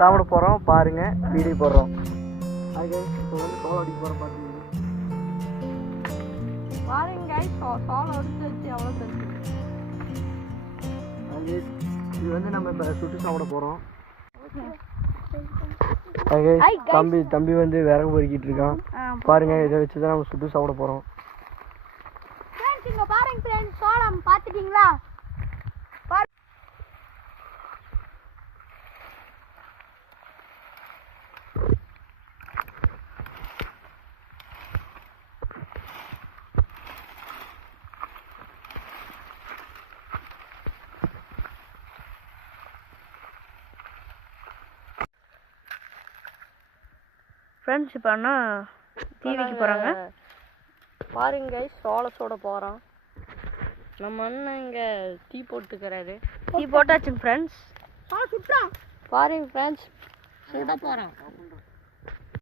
சாப்பிட போகிறோம் பாருங்க, வீடியோ போடுறோம். இப்போ வந்து சோளம் அடிக்க போகிறோம் பாருங்க சோளம் எடுத்து வச்சு எவ்வளோ தெரிஞ்சு. இது வந்து நம்ம இப்போ சுட்டு சாப்பிட போகிறோம். தம்பி வந்து விறகு பொறுக்கிட்டு இருக்கான். பாருங்க, இதை வச்சு தான் நம்ம சுட்டு சாப்பிட போகிறோம். இங்க பாருங்க ஃப்ரெண்ட்ஸ், சோளம் பார்த்துட்டீங்களா? ஃப்ரெண்ட்ஸ் இப்போ அண்ணா டிவிக்கு போகிறாங்க. பாருங்க சோளத்தோட போகிறோம். நம்ம அண்ணன் இங்கே டீ போட்டுக்கிறாரு. டீ போட்டாச்சு ஃப்ரெண்ட்ஸ். பாருங்க ஃப்ரெண்ட்ஸ், சுட போகிறோம்.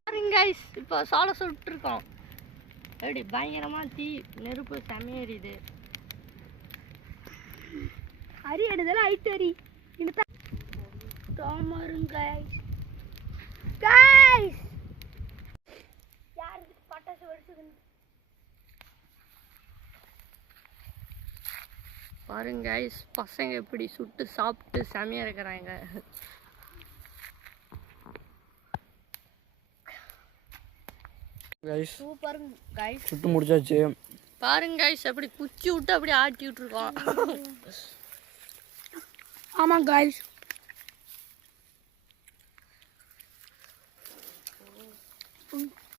பாருங்க இப்போ சோளம் சுட்டுருக்கோம். எப்படி பயங்கரமாக தீ நெருப்பு செமையேறிது. அரி எடுதல ஐட்டு அரி தோமருங்க guys யாருக்கு பட்டாசு வெடிச்சது பாருங்க guys, பசங்க எப்படி சுட்டு சாப்பிட்டு செமையா இருக்கிறாங்க. சூப்பர் guys, சுட்டு முடிச்சாச்சு. பாருங்க guys, அப்படி குச்சி விட்டு அப்படியே ஆட்டி விட்டுருக்கோம். ஆமாம் guys,